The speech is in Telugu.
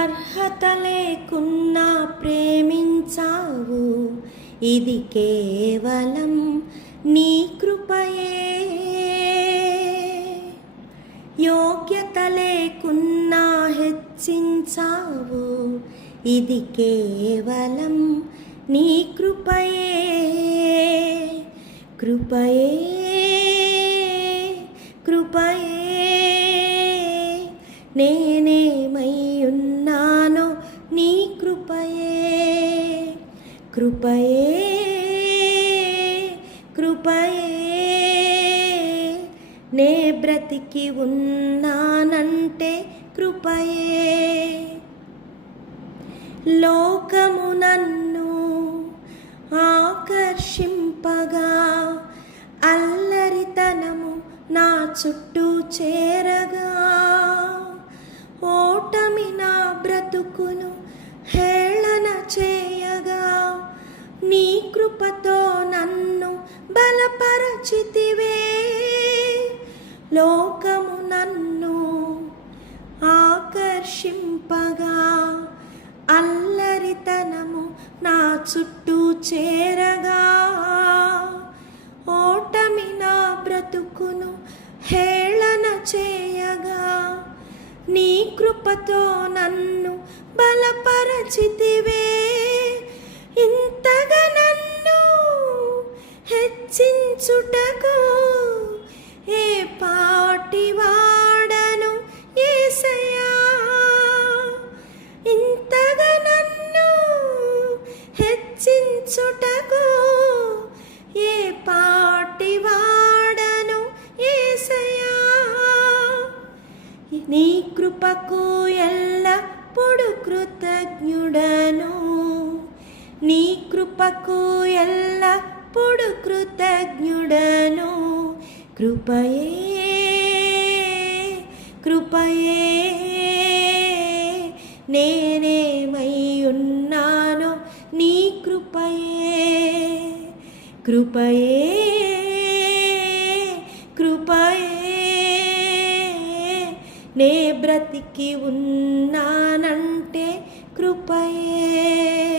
అర్హత లేకున్నా ప్రేమించావు, ఇది కేవలం నీ కృపయే. యోగ్యత లేకున్నా హెచ్చించావు, ఇది కేవలం నీ కృపయే. కృపయే కృపయే నేనేమై ఉన్నానో నీ కృపయే. కృపయే కృపయే నే బ్రతికి ఉన్నానంటే కృపయే. లోకము నన్ను ఆకర్షింపగా, అల్లరితనము నా చుట్టూ చేరగా, ఓటమి నా బ్రతుకును హేళన చేయగా, నీ కృపతో నన్ను బలపరచితివే. లోకము నన్ను ఆకర్షింపగా, అల్లరితనము నా చుట్టూ చేరగా, ఓటమి నా బ్రతుకును హేళన చేయగా, నీ కృపతో నన్ను బలపరచితివే. ఇంతగా నన్ను హెచ్చించుటకు ఏ పాటి వాడను యేసయ్యా. ఇంతగా నన్ను హెచ్చించుటకు ఏ పాటి వాడను యేసయ్యా. నీ కృపకు ఎల్లప్పుడు కృతజ్ఞుడను, నీ కృపకు ఎల్లప్పుడు కృతజ్ఞుడను. కృపయే కృపయే నేనేమై ఉన్నానో నీ కృపయే. కృపయే కృపయే నే బ్రతికి ఉన్నానంటే కృపయే.